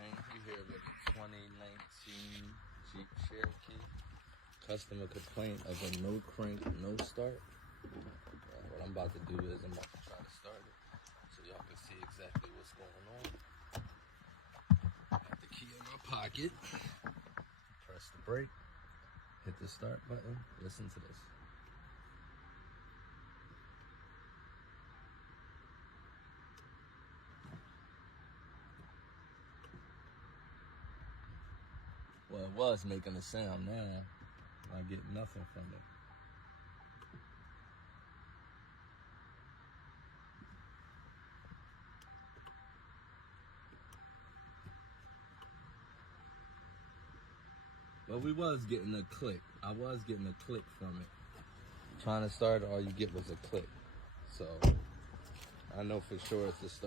man. You here with 2019 Jeep Cherokee. Customer complaint of a no crank, no start. What I'm about to do is I'm about to try to start it so y'all can see exactly what's going on. Got the key in my pocket. Press the brake. Hit the start button. Listen to this. Well, it was making a sound. Now I get nothing from it. But we was getting a click. I was getting a click from it. Trying to start, all you get was a click. So I know for sure it's the start.